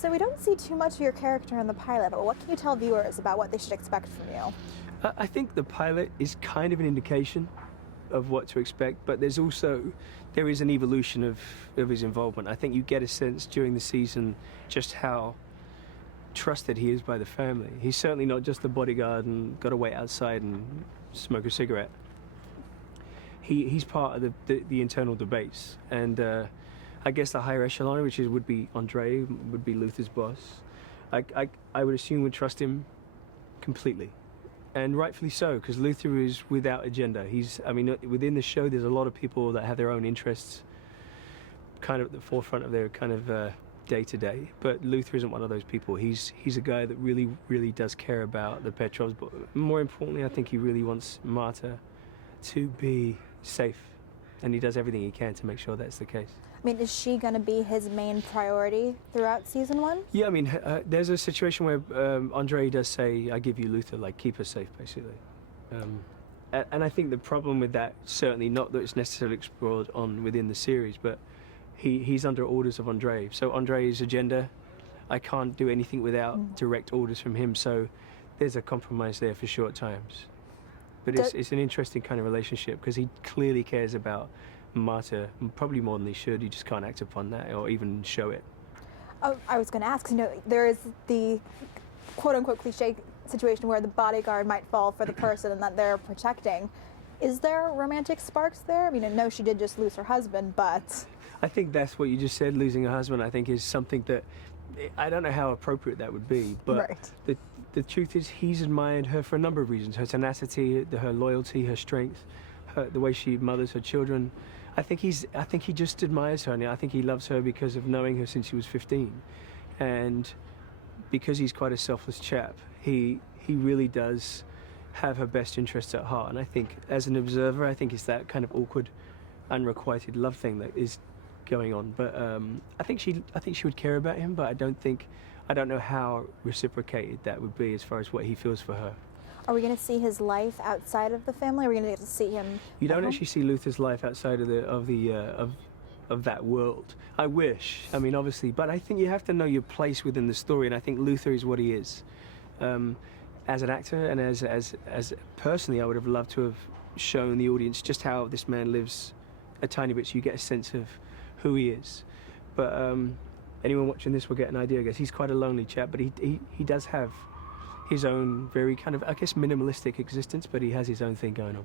So we don't see too much of your character in the pilot, but what can you tell viewers about what they should expect from you? I think the pilot is kind of an indication of what to expect, but there is an evolution of his involvement. I think you get a sense during the season just how trusted he is by the family. He's certainly not just the bodyguard and got to wait outside and smoke a cigarette. He's part of the internal debates, and I guess the higher echelon, which would be Andre, would be Luther's boss. I would assume would trust him completely, and rightfully so, because Luther is without agenda. Within the show, there's a lot of people that have their own interests, kind of at the forefront of their kind of day-to-day, but Luther isn't one of those people. He's a guy that really does care about the Petrovs, but more importantly, I think he really wants Marta to be safe, and he does everything he can to make sure that's the case. I mean, is she going to be his main priority throughout season 1? Yeah, I mean, there's a situation where Andre does say, I give you Luther, like, keep her safe, basically. And I think the problem with that, certainly not that it's necessarily explored within the series, but he's under orders of Andre. So Andre's agenda, I can't do anything without direct orders from him, so there's a compromise there for short times. But it's an interesting kind of relationship, because he clearly cares about Marta, probably more than he should. He just can't act upon that or even show it. Oh, I was going to ask, there is the quote-unquote cliche situation where the bodyguard might fall for the person and that they're protecting. Is there romantic sparks there? I mean, I know she did just lose her husband, but... I think that's what you just said, losing a husband, I think is something that, I don't know how appropriate that would be, but right. the truth is he's admired her for a number of reasons. Her tenacity, her loyalty, her strength, the way she mothers her children. I think he just admires her, and I think he loves her because of knowing her since he was 15. And because he's quite a selfless chap, he really does have her best interests at heart. And I think, as an observer, I think it's that kind of awkward, unrequited love thing that is going on. But I think she would care about him, but I don't know how reciprocated that would be as far as what he feels for her. Are we going to see his life outside of the family? Are we going to get to see him? You don't actually see Luther's life outside of that world. I wish. I mean, obviously, but I think you have to know your place within the story, and I think Luther is what he is. As an actor and as personally, I would have loved to have shown the audience just how this man lives a tiny bit, so you get a sense of who he is. But anyone watching this will get an idea, I guess. He's quite a lonely chap, but he does have his own very kind of, I guess, minimalistic existence, but he has his own thing going on.